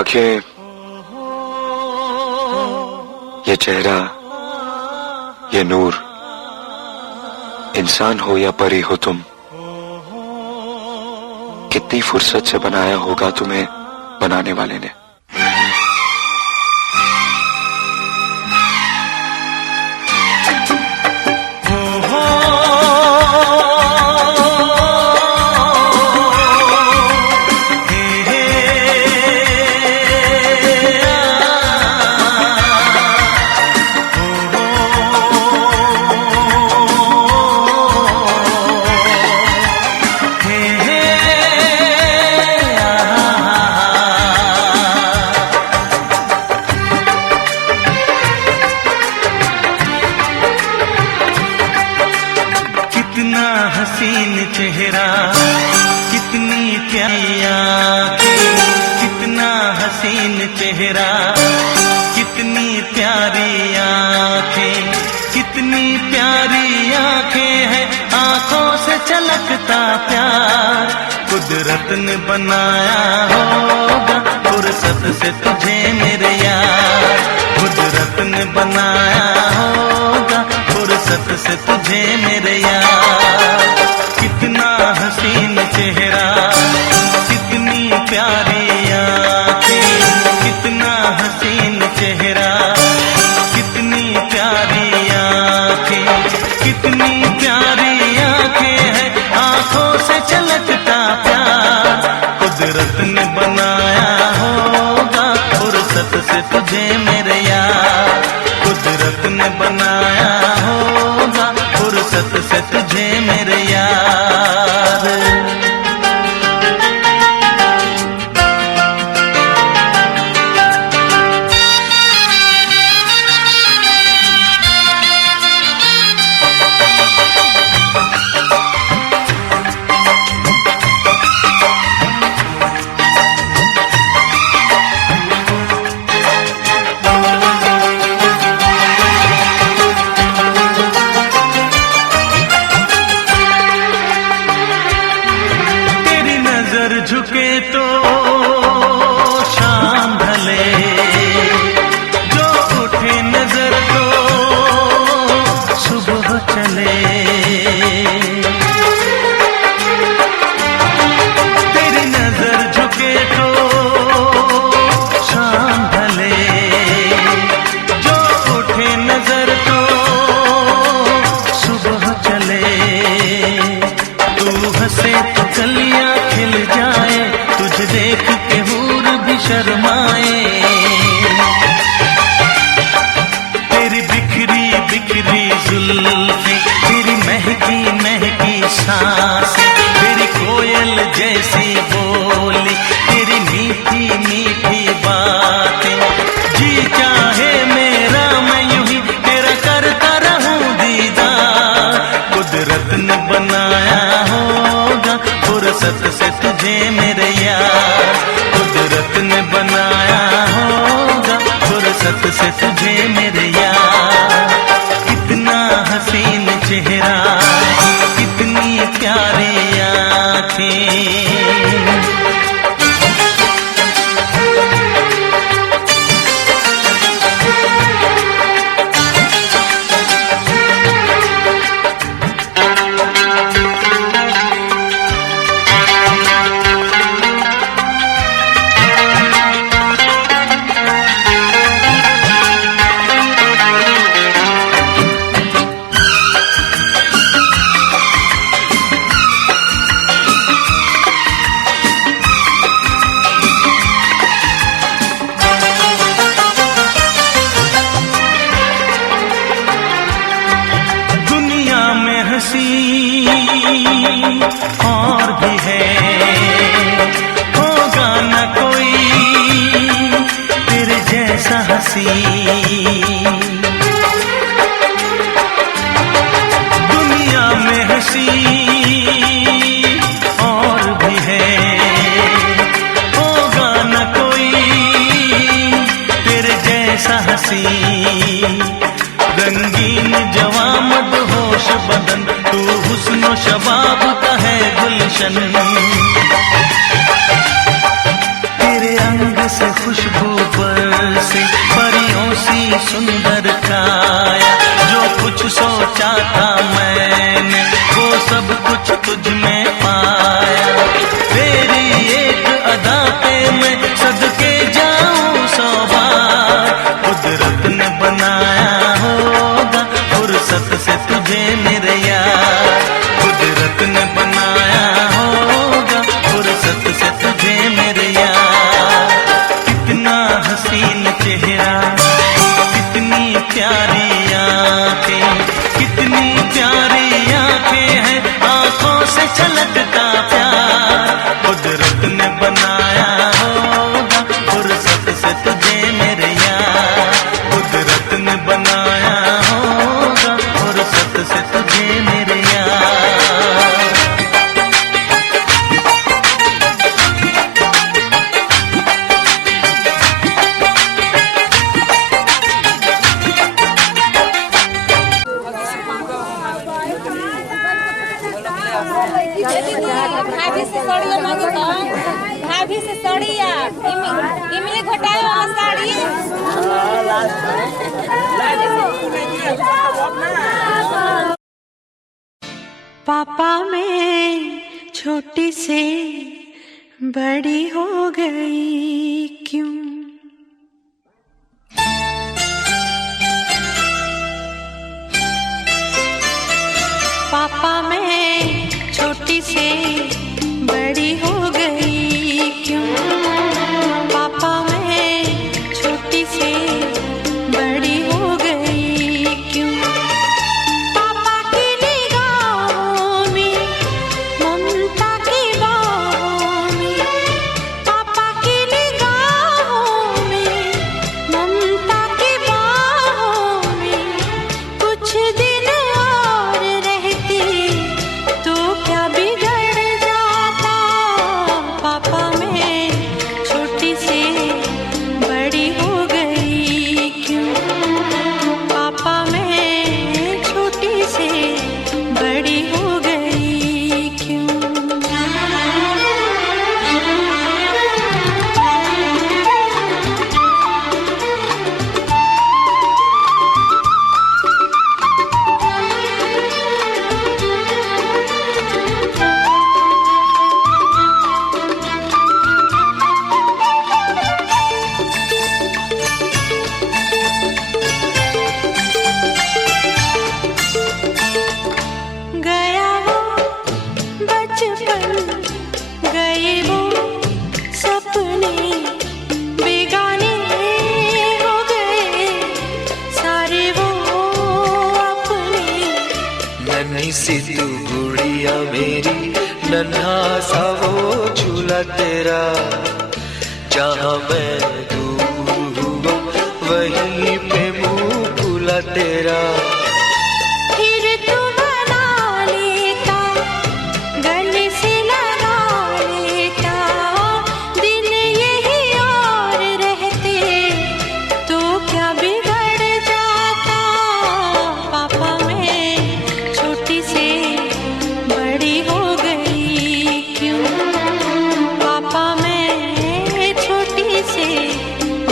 आंखें, ये चेहरा, ये नूर, इंसान हो या परी हो तुम, कितनी फुर्सत से बनाया होगा तुम्हें बनाने वाले ने। कितना हसीन चेहरा, कितनी प्यारी आँखें, कितना हसीन चेहरा, कितनी प्यारी आँखें, कितनी प्यारी आँखें हैं, आँखों से छलकता प्यार। कुदरत ने बनाया होगा फुर्सत से तुझे मेरे यार, कुदरत ने बनाया होगा फुर्सत से तुझे मेरे यार। कितना हसीन चेहरा, कितनी प्यारी आँखें, कितना हसीन चेहरा, कितनी प्यारी आँखें, कितनी प्यारी आँखें हैं, आँखों से छलकता प्यार। कुदरत ने बनाया होगा फुर्सत से तुझे मेरे यार, कुदरत ने बनाया होगा फुर्सत से तुझे मेरे यार। झुके तो शाम ढले, जो उठे नजर तो सुबह चले। तेरी नजर झुके तो शाम ढले, जो उठे नजर तो सुबह चले। तू हंसे तो कलियां खिल जाए, तुझे देख के हूर भी शर्माए। तेरी बिखरी बिखरी जुल्फें, तेरी महकी महकी सांसें, तेरी कोयल जैसी बोली, तेरी मीठी मीठी बातें। जी चाहे मेरा मैं यूं ही तेरा करता रहूं दीदार। कुदरत ने बनाया होगा फुर्सत से तुझे मेरे यार, कुदरत ने बनाया होगा फुर्सत से तुझे मेरे यार। कितना हसीन चेहरा, कितनी प्यारी आँखें। और भी है, होगा न कोई तेरे जैसा हंसी। दुनिया में हंसी और भी है, होगा न कोई तेरे जैसा हंसी। रंगीन जवां मदहोश बदन, तू हुस्न शबाब का है गुलशन। तेरे अंग से खुश अभी से साड़िया इमली घोटाए वाला साड़ी। पापा मैं छोटी से बड़ी हो गई क्यों? पापा मैं छोटी से बड़ी हो गई क्यों? पापा मैं छोटी से बड़ी हो गई क्यों? पापा की निगाहों में ममता की बाहों में, पापा की निगाहों में ममता की बाहों में कुछ दिन और रहती तो क्या बिगड़ जाता? पापा मैं छोटी से बड़ी हो गई क्यों? पापा मैं छोटी से बड़ी हो गई क्यों? गया वो बचपन, गए वो सपने, बेगाने हो गए सारे वो अपने। नन्ही सी तू गुड़िया मेरी, नन्हा सा वो झूला तेरा, जहाँ मैं दूर हुआ वहीं पे मुँह खुला तेरा। फिर तू बना लेता, गले से लगा लेता, दिन यही और रहते तो क्या बिगड़ जाता? पापा मैं छोटी से बड़ी हो गई क्यों? पापा मैं छोटी से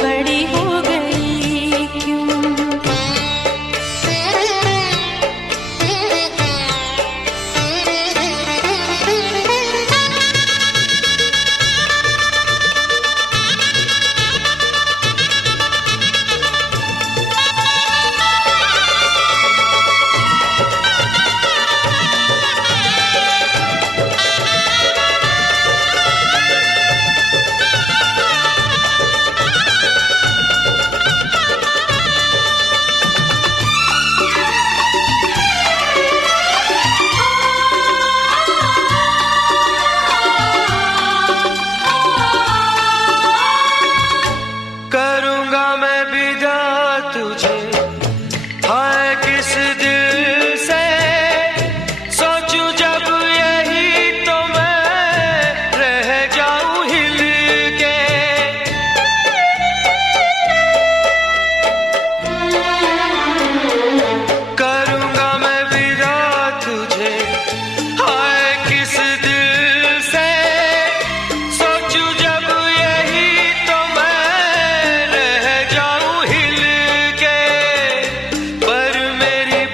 बड़ी हो गई क्यों? करूँगा मैं विदा तुझे, हाय किस दिल से सोचूं जब यही तो मैं रह जाऊं हिल के। करूँगा मैं विदा तुझे, हाय किस दिल से सोचूं जब यही तो मैं रह जाऊं हिल के। पर मेरी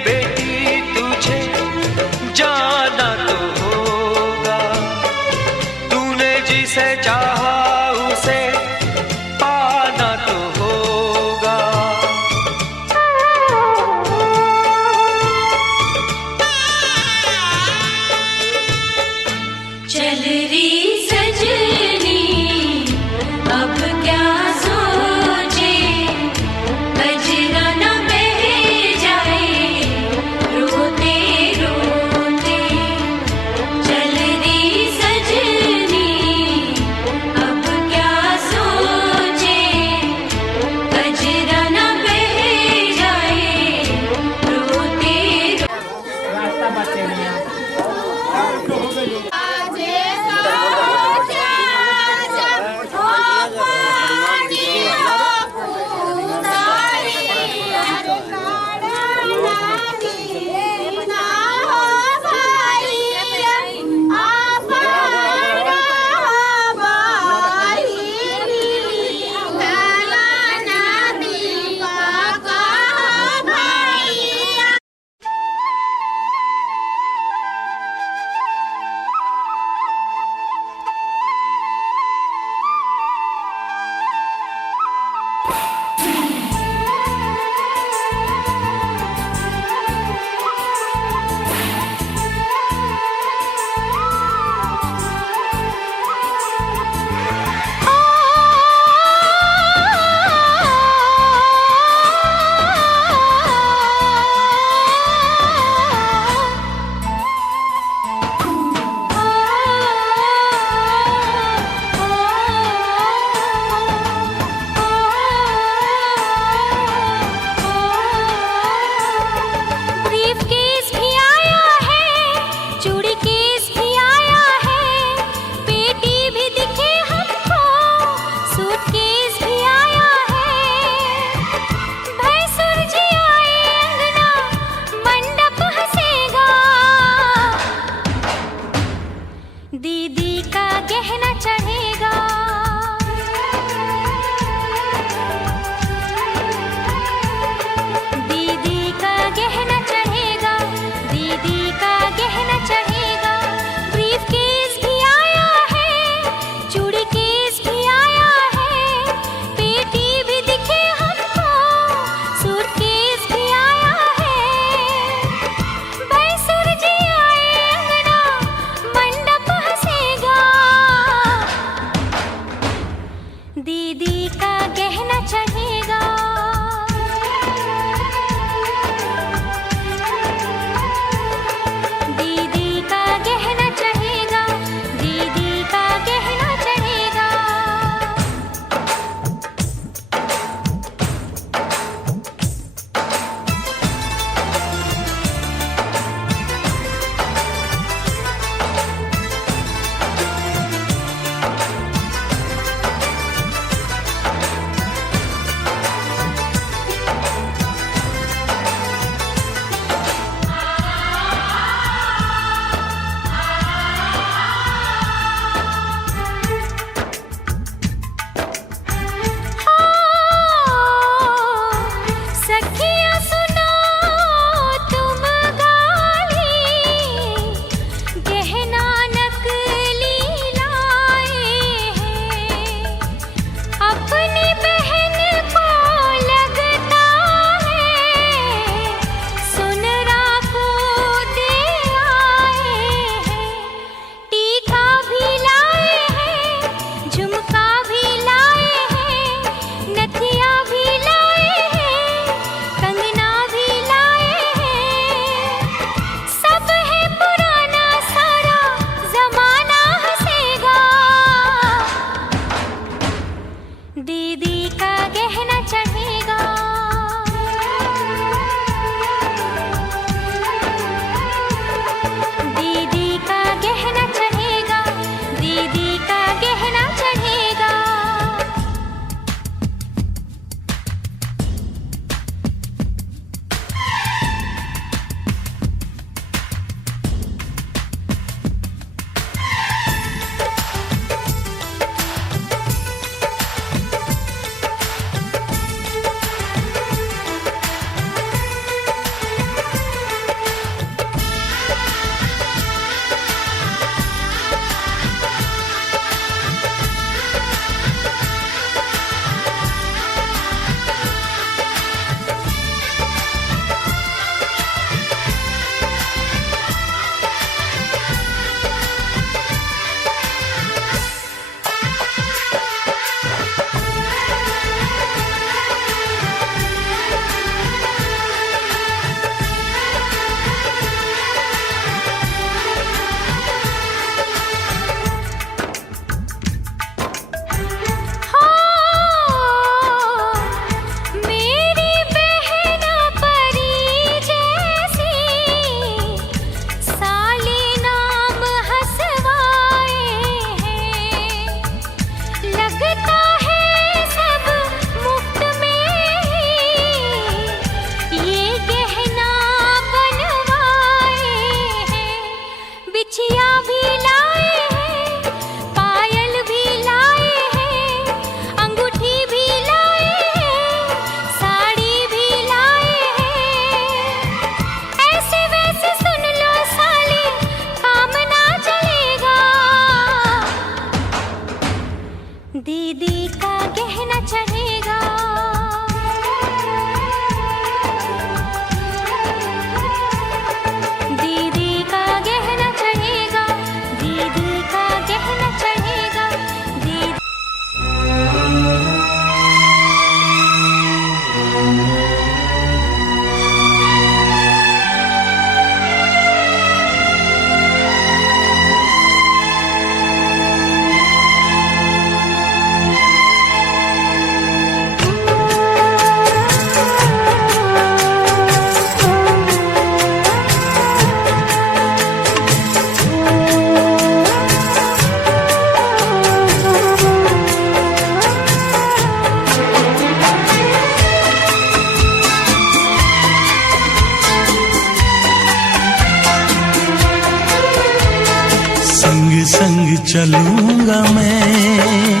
संग चलूंगा मैं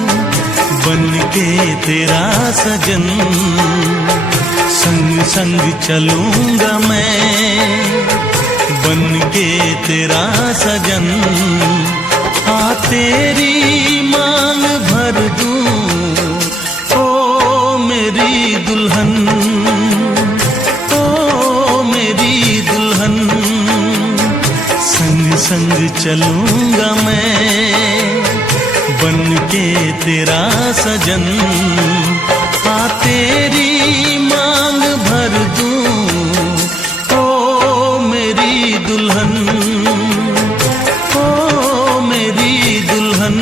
बन के तेरा सजन, संग संग चलूंगा मैं बन के तेरा सजन। आ तेरी मांग भर दूं ओ मेरी दुल्हन, ओ मेरी दुल्हन। संग संग चलूंगा मैं बन के तेरा सजन। आ तेरी मांग भर दूं ओ मेरी दुल्हन, ओ मेरी दुल्हन।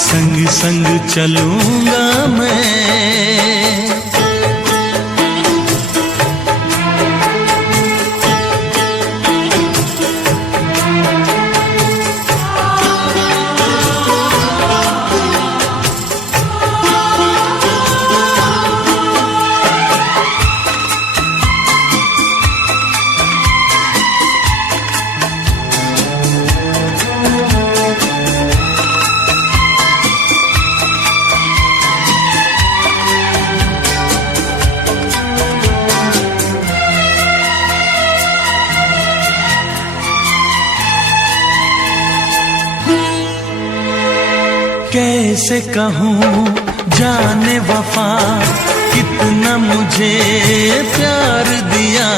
संग संग चलूंगा मैं। कैसे कहूँ जाने वफा कितना मुझे प्यार दिया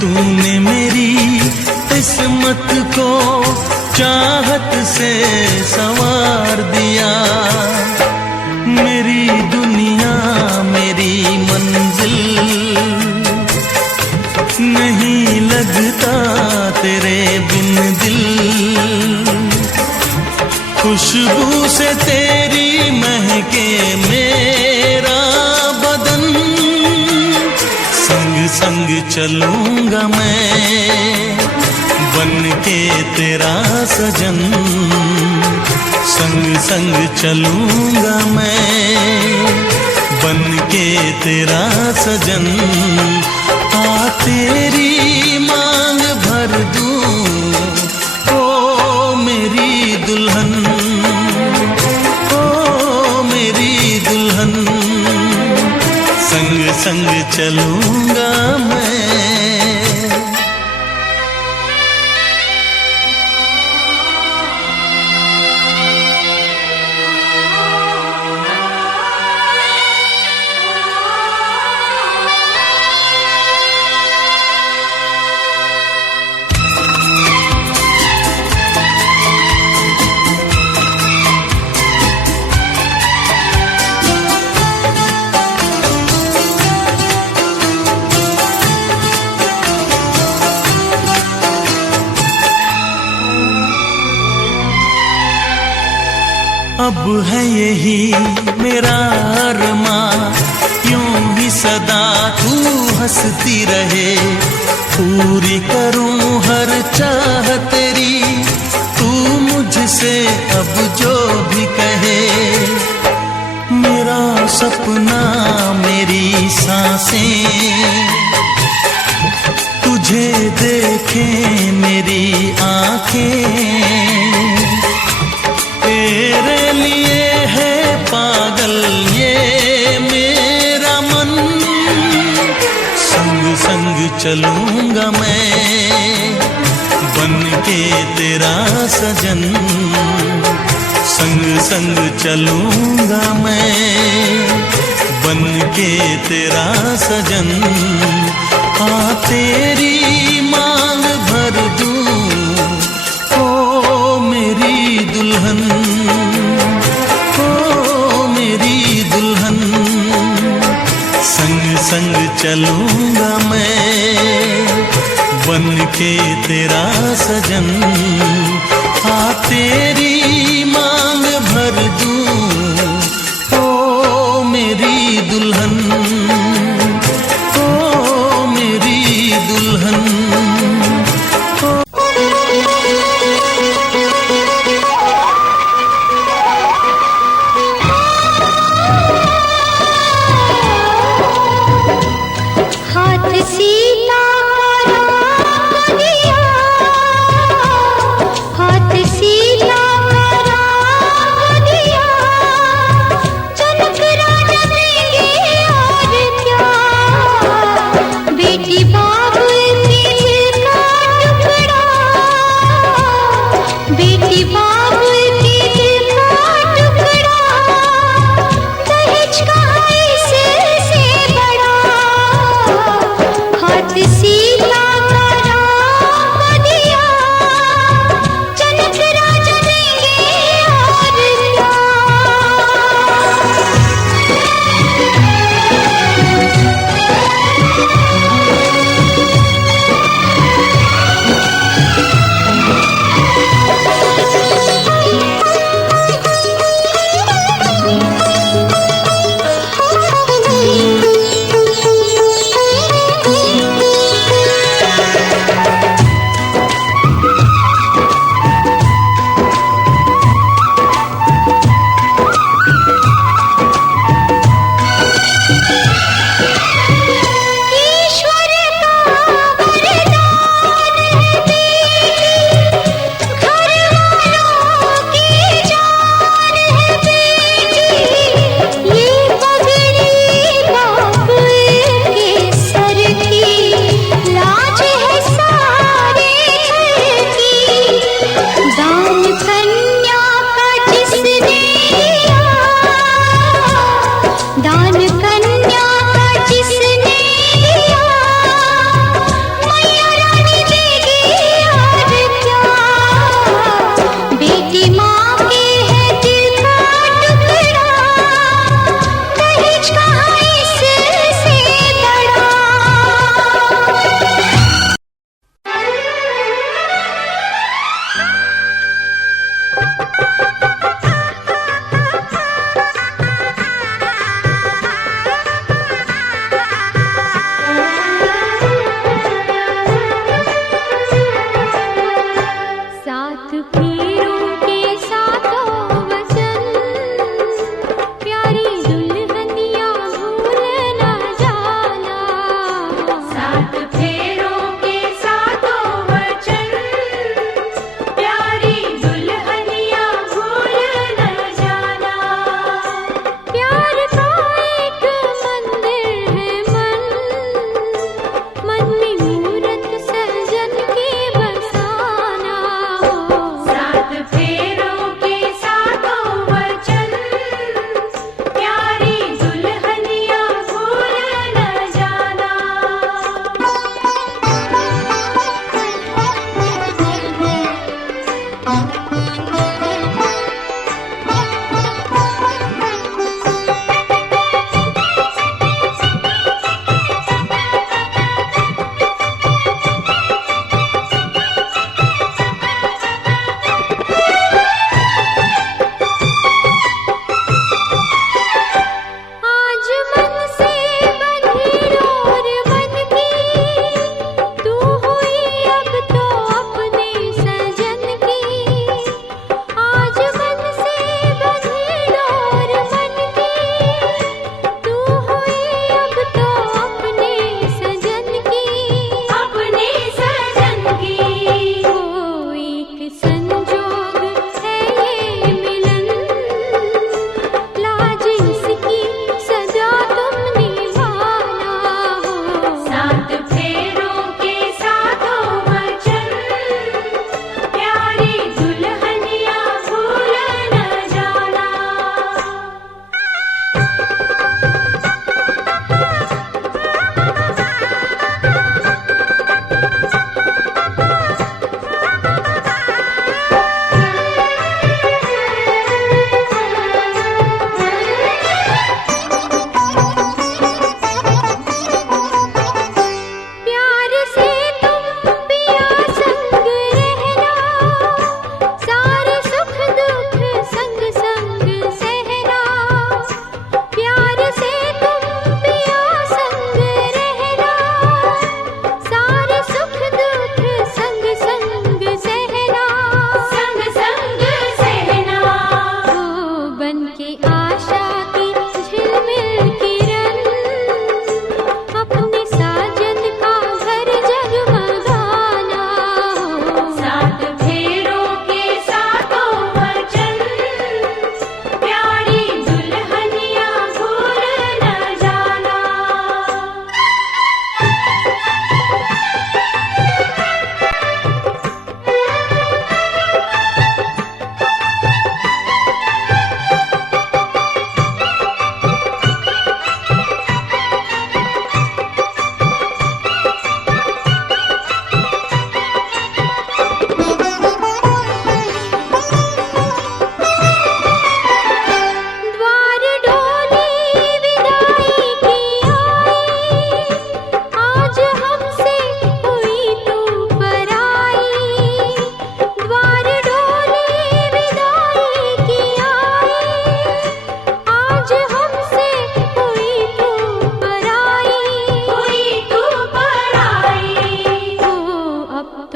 तूने मेरी किस्मत को चाहत से संवार दिया। मेरी दुनिया मेरी मंजिल नहीं लगता तेरे बिन दिल। खुशबू से तेरी महके मेरा बदन। संग संग चलूंगा मैं बन के तेरा सजन। संग संग चलूंगा मैं बन के तेरा सजन। आ तेरी मांग भर दूं ओ मेरी दुल्हन, ओ मेरी दुल्हन। संग संग चलूंगा मैं। अब है यही मेरा अरमां यूं ही सदा तू हंसती रहे। पूरी करूं हर चाह तेरी तू मुझसे अब जो भी कहे। मेरा सपना मेरी सांसें तुझे देखें मेरी आंखें। तेरे लिए है पागल ये मेरा मन। संग संग चलूंगा मैं बन के तेरा सजन। संग संग चलूंगा मैं बन के तेरा सजन। आ तेरी मांग भर दूं ओ मेरी दुल्हन, ओ मेरी दुल्हन। संग संग चलूंगा मैं बन के तेरा सजन। आ तेरी मांग भर दूं ओ मेरी दुल्हन, ओ मेरी दुल्हन। सीता का दिया हाथ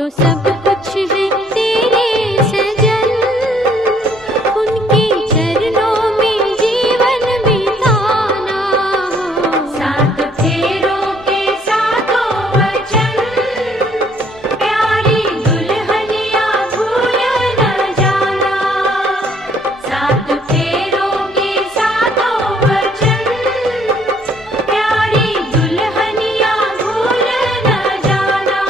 तो सब कुछ है तेरे सजन, उनके चरणों में जीवन बिताना हो। सात फेरों के सातों वचन, प्यारी दुल्हनिया भूल न जाना। सात फेरों के सातों वचन, प्यारी दुल्हनिया भूल न जाना।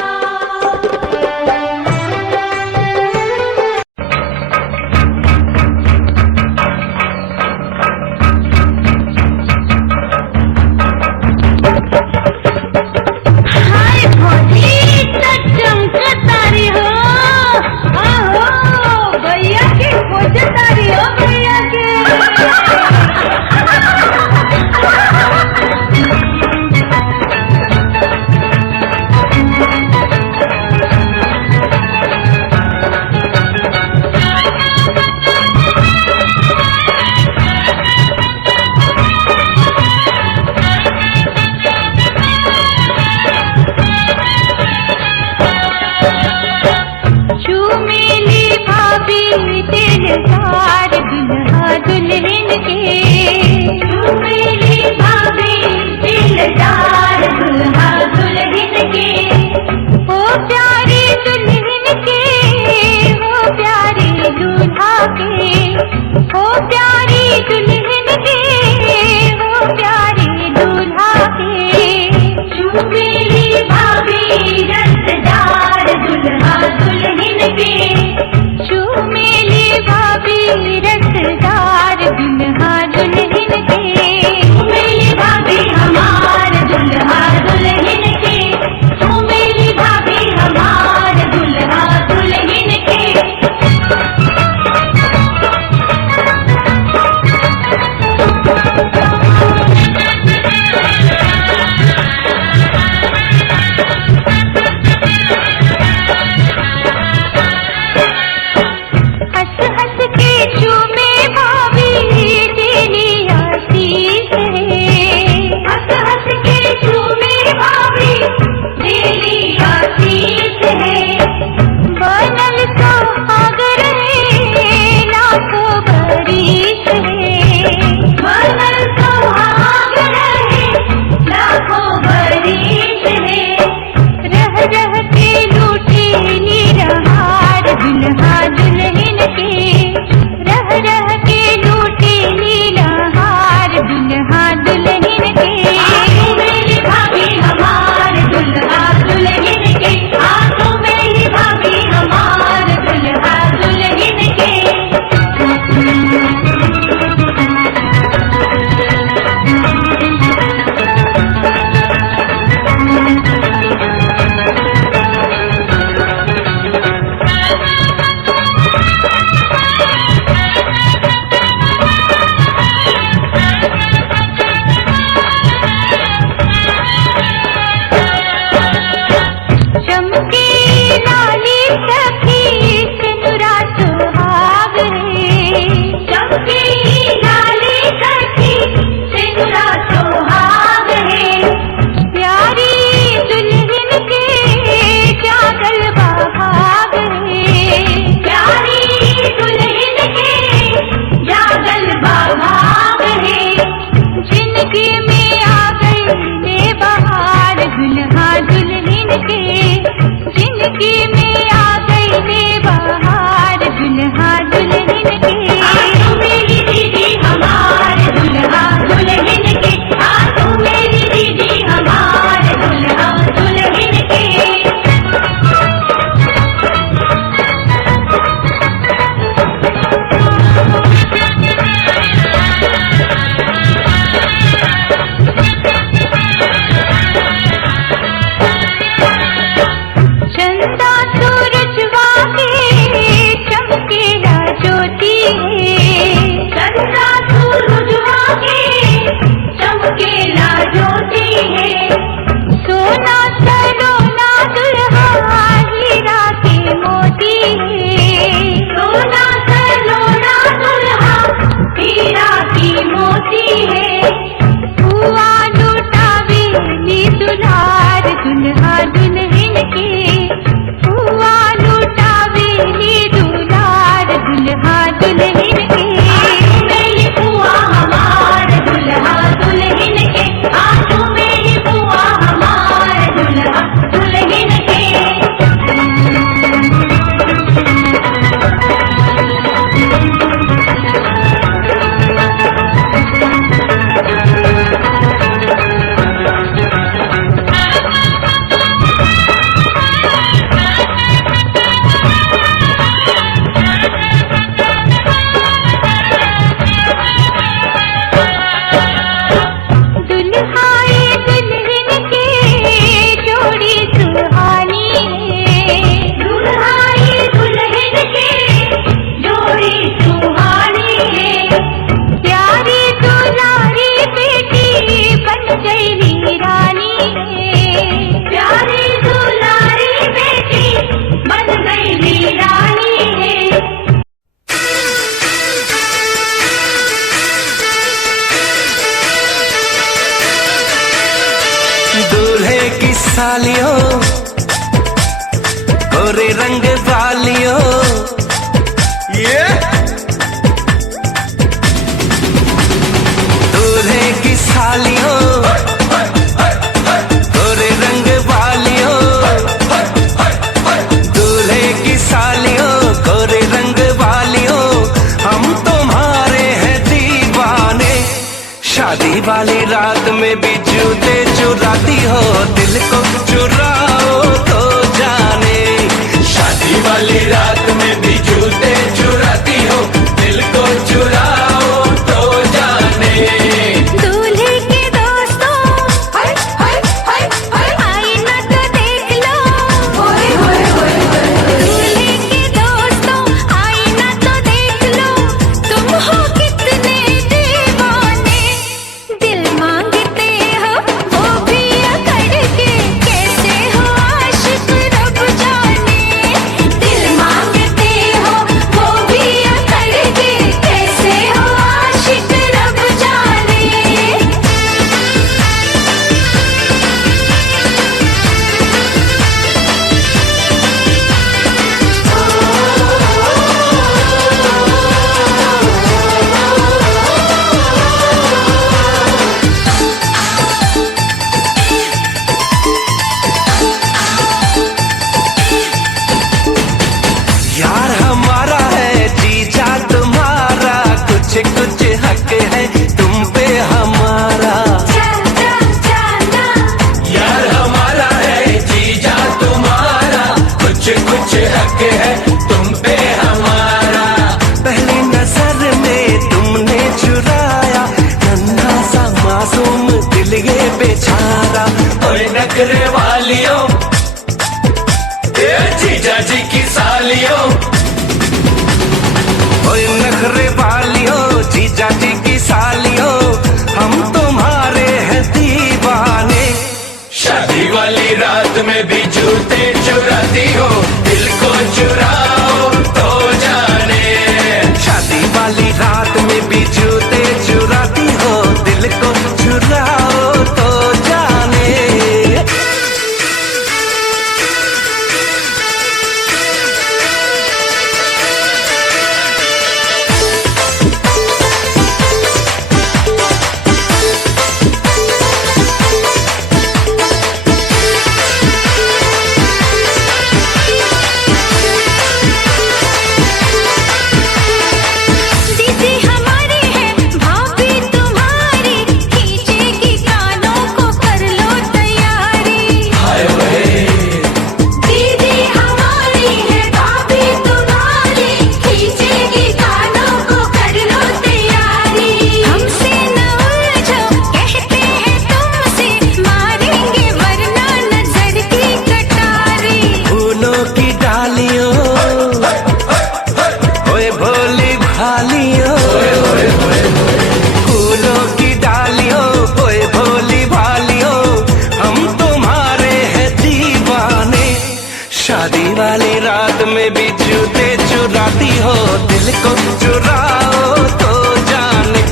शादी वाली रात में भी जूते चुराती हो, दिल को चुराओ तो जाने।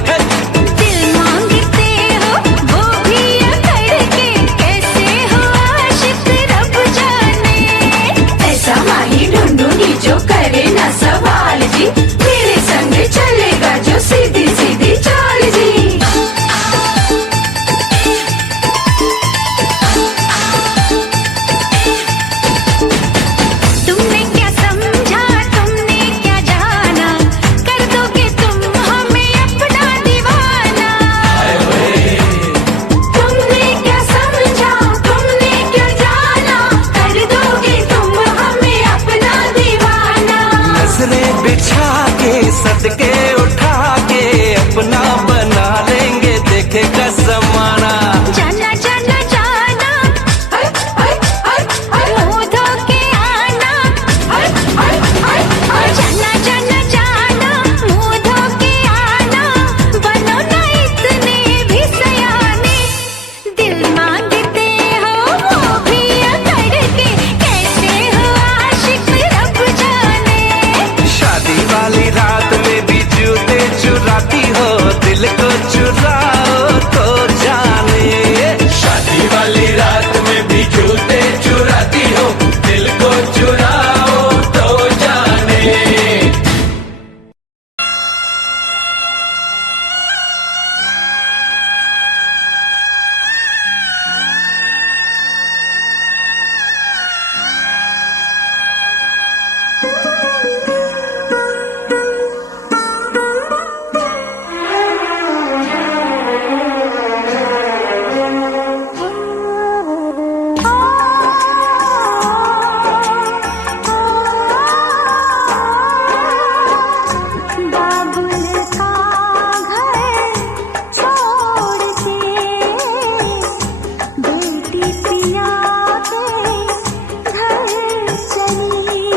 दिल मांगते हो वो भी अकड़ के, कैसे हो आशिक रब जाने। ऐसा माही ढूंढूंगी जो करे ना सवाल जी, मेरे संग चलेगा जो सीधी सीधी चाल जी। तुमने क्या समझा, तुमने क्या जाना, कर दोगे तुम हमें अपना दीवाना। तुमने क्या समझा, तुमने क्या जाना, कर दोगे तुम हमें अपना दीवाना। नजरें बिछा के सदके उठा के अपना बना लेंगे, देखेगा जमाना। जाना जाना जाना, हाय हाय हाय हाय मुंह धो के आना। हाय हाय हाय हाय। जाना जाना जाना, मुंह धो के आना। बनो ना इतने भी सयाने, दिल मांगते हो वो भी अकड़ के, कैसे हो आशिक रब जाने। शादी वाली रात में भी जूते चुराती हो, दिल को चुराओ तो जाने। शादी वाली रात में भी जूते चुराती हो, दिल को चुराओ तो जाने। बाबुल का घर छोड़ के, बेटी पिया के घर चली।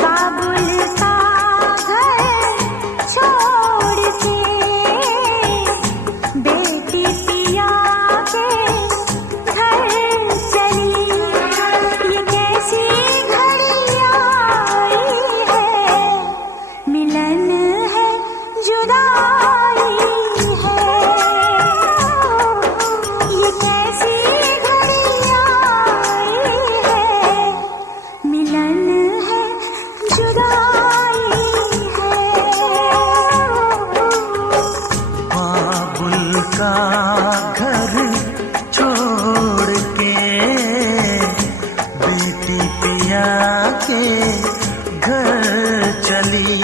बाबुल का घर छोड़ के, बेटी पिया के घर चली। ये कैसी घड़ी आई है, मिलन है जुदाई है। ये कैसी घड़ी आई है, मिलन है जुदाई है। बाबुल का घर छोड़ के, बेटी पिया के घर चली।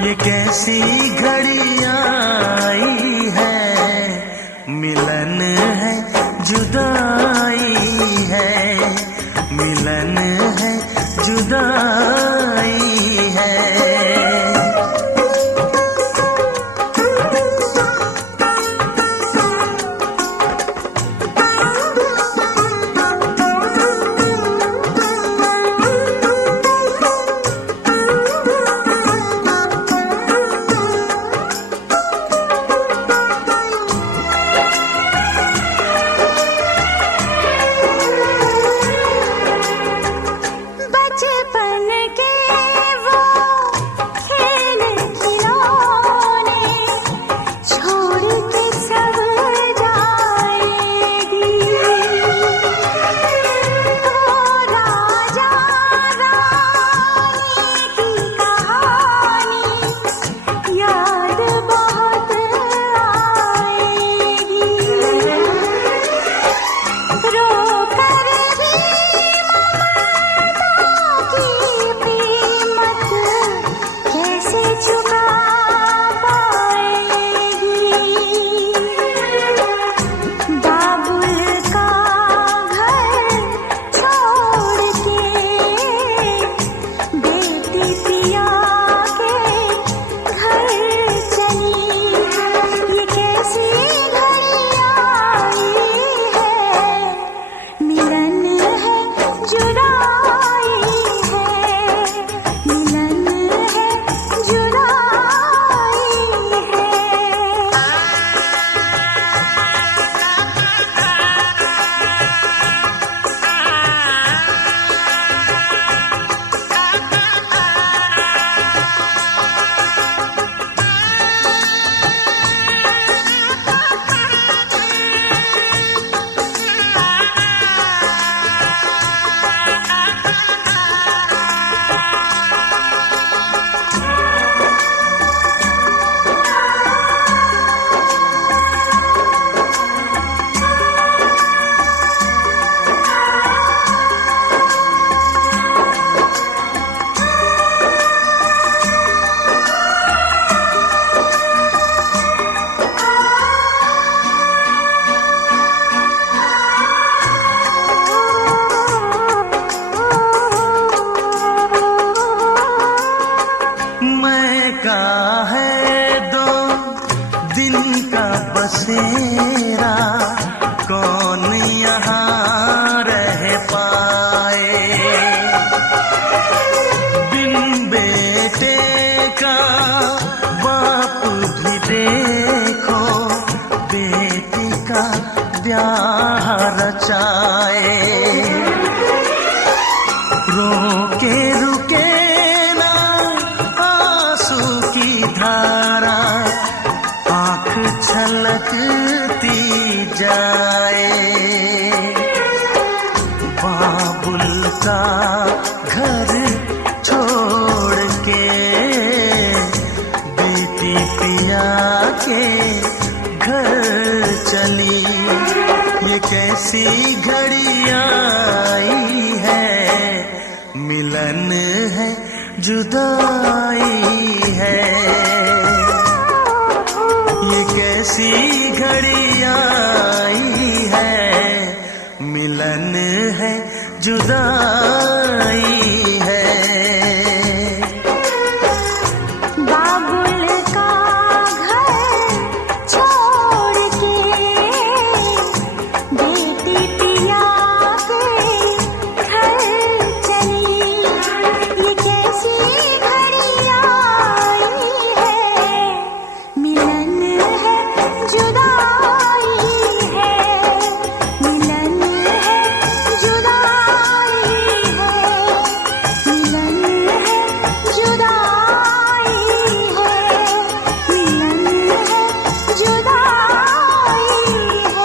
ये कैसी घड़ी आई है, मिलन है जुदाई है, मिलन है जुदाई है। बचपन ब्याह रचाए। रोके रुके ना आंसू की धारा, आंख छलकती जाए। बाबुल का घर छोड़ के बेटी पिया के घर चली, ये कैसी घड़ी आई है, मिलन है जुदाई है। ये कैसी घड़ी आई है, मिलन है जुदाई है। बाबुल का घर छोड़ के बेटी पिया के घर चली, ये कैसी घड़ी आई है, मिलन है जुदाई है, मिलन है जुदाई है, मिलन है जुदाई है, मिलन है जुदाई है।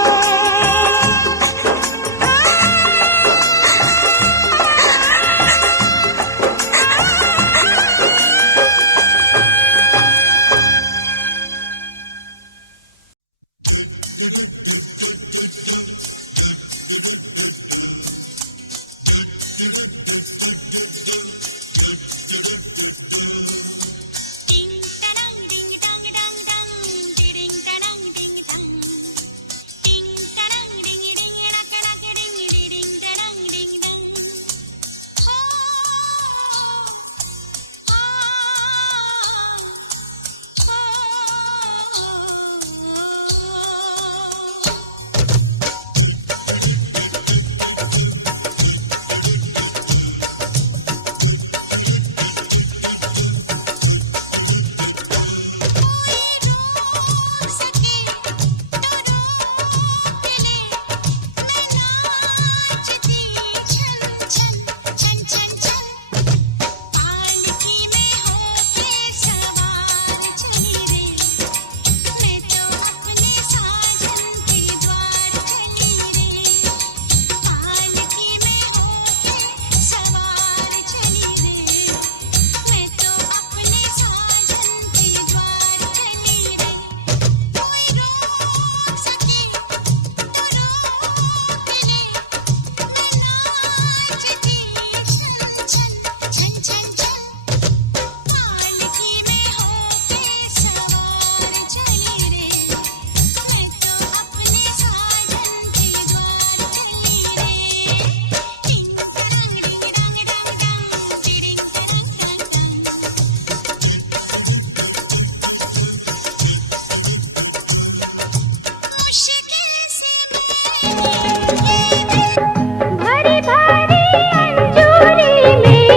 भरी भरी अंजूरी में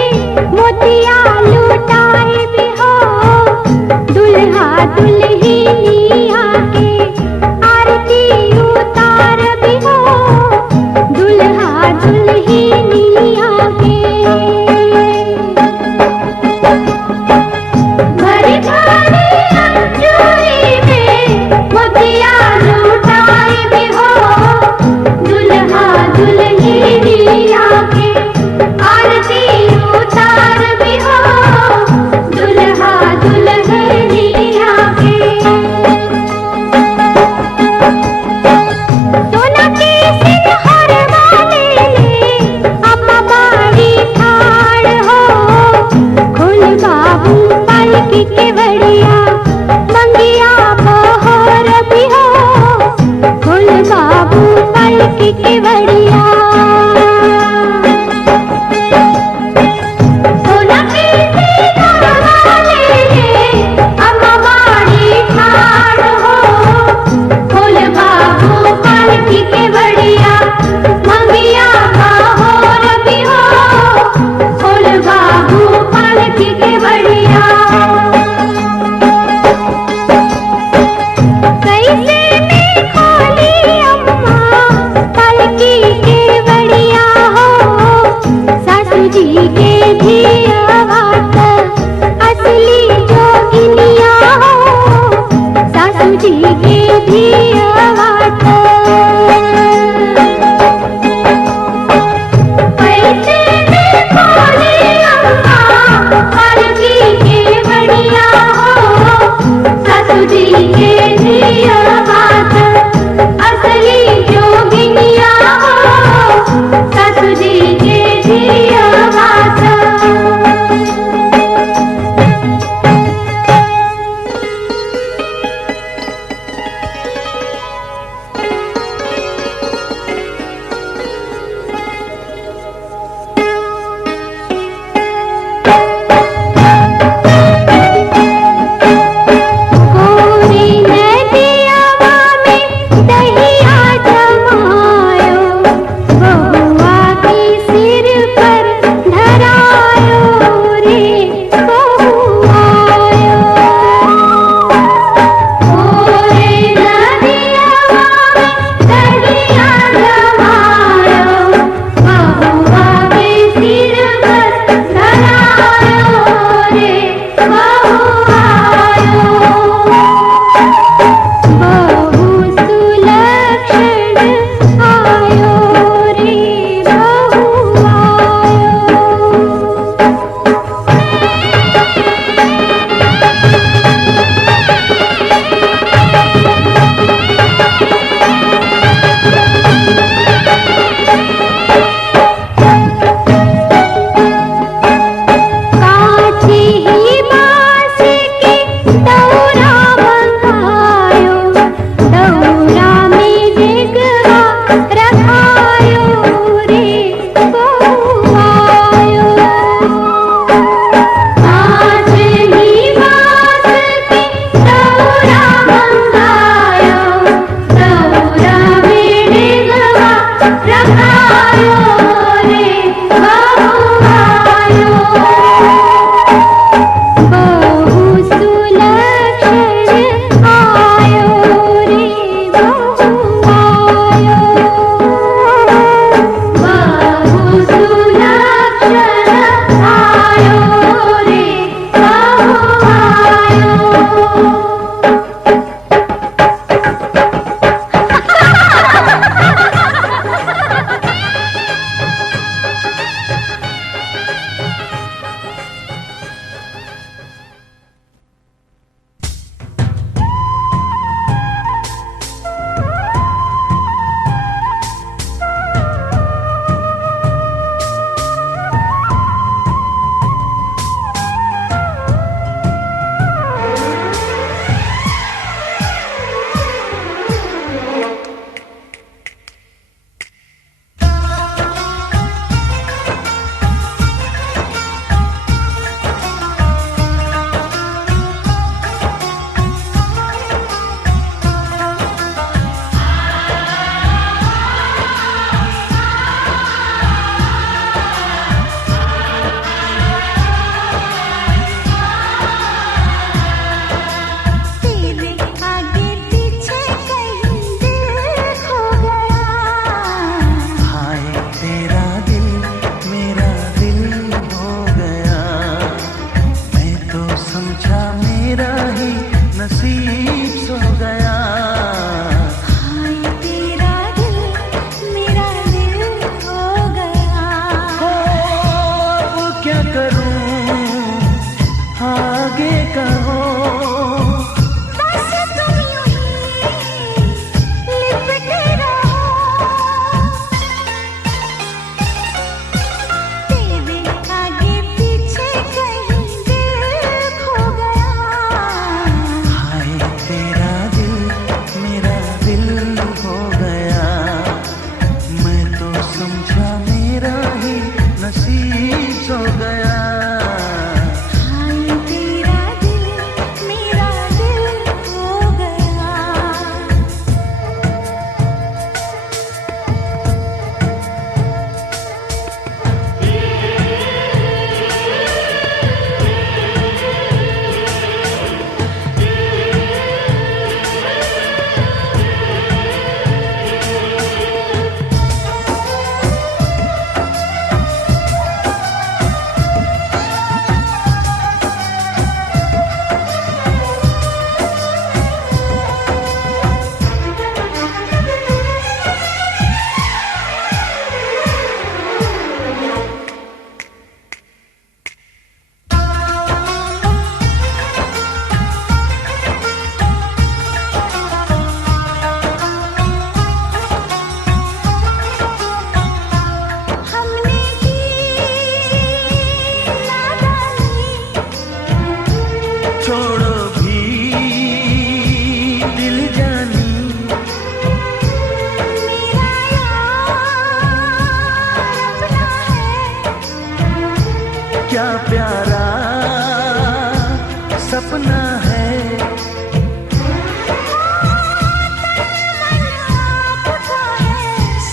मोतिया लुटाए भी हो, दुल्हा दुल्हनिया के आरती उतार भी हो, दुल्हा दुल्हनिया के। भरी भरी अंजूरी में मोतिया लुटाए भी हो, दुल्हा दुल्हनिया के आरती उतार भी हो, दुल्हा दुल्हनिया के। सोना के सिंहार वाले ने अपना बाड़ी ठाड़ हो, खुल बाबू पालकी के बड़िया मंगिया बहोर भी हो, खुल बाबू पालकी के बड़िया। सोना के सिंहार वाले ने अपना बाड़ी ठाड़ हो, खुल बाबू पालकी के बड़िया मंगिया बहोर भी हो, खुल बाबू पालकी के बड़िया। कैसे में खोली अम्मा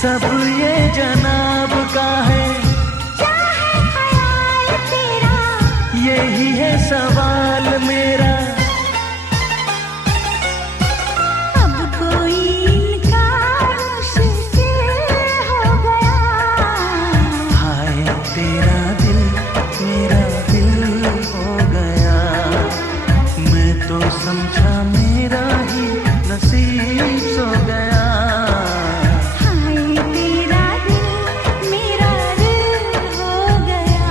सब ये जनाब का है, क्या है ख्याल तेरा, यही है सवाल मेरा। अब कोई इनकार मुश्किल हो गया। हाय तेरा दिल मेरा दिल हो गया, मैं तो समझा मेरा ही नसीब सो गया। हाय तेरा दिल मेरा दिल हो गया।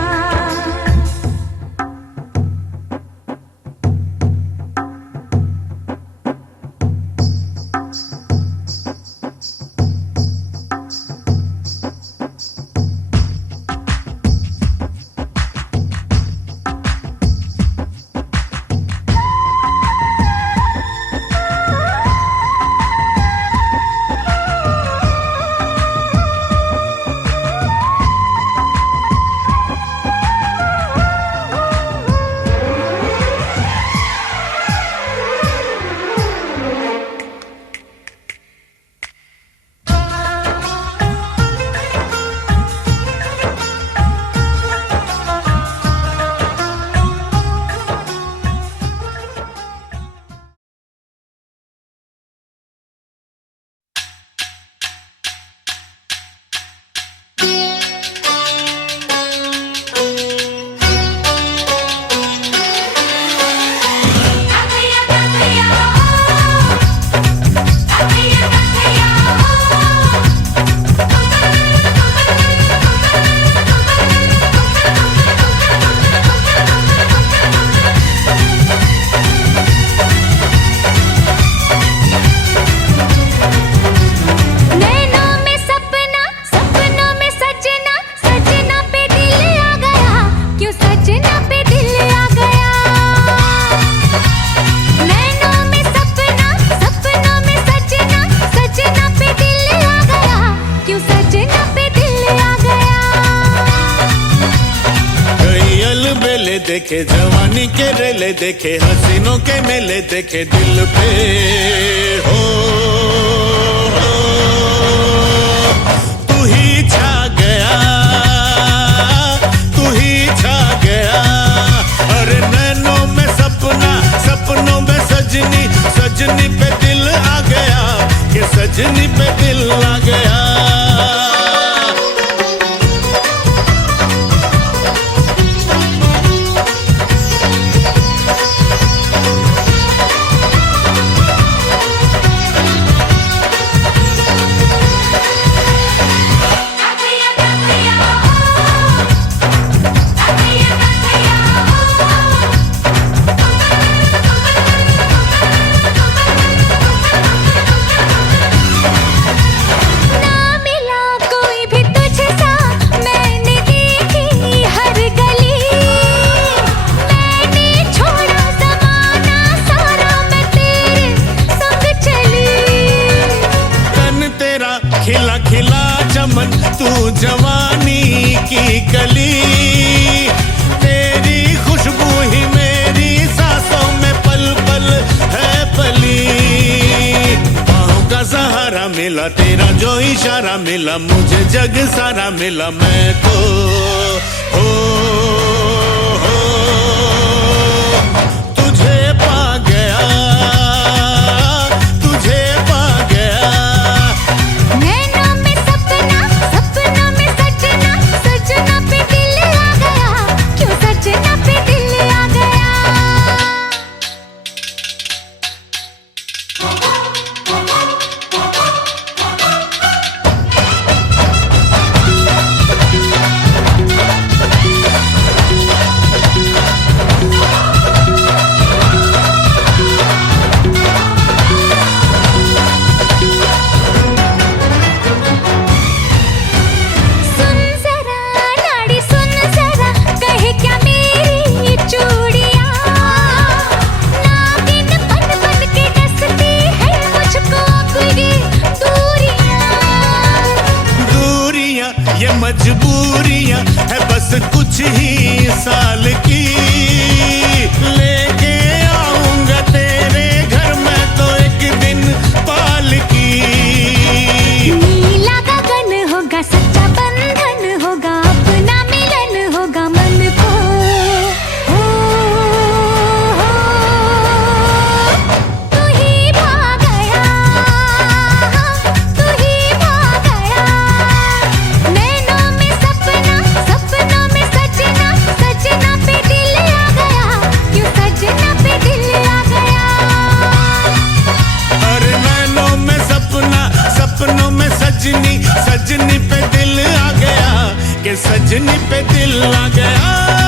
देखे जवानी के रेले देखे हसीनों के मेले देखे दिल पे हो तू ही छा गया तू ही छा गया। अरे नैनों में सपना सपनों में सजनी सजनी पे दिल आ गया कि सजनी पे दिल आ गया। खिला खिला चमन तू जवानी की कली तेरी खुशबू ही मेरी सांसों में पल पल है पली। बाहों का सहारा मिला तेरा जो इशारा मिला मुझे जग सारा मिला मैं तो हो तुझे पा गया तुझे पा गया। नैनों में सपना सपनों में सजना सजना पे दिल आ गया क्यों सजना पे दिल आ गया। ये मजबूरियां है बस कुछ ही साल की लेके आऊंगा तेरे घर में तो एक दिन पालकी। नीला गगन सजनी पे दिल आ गया।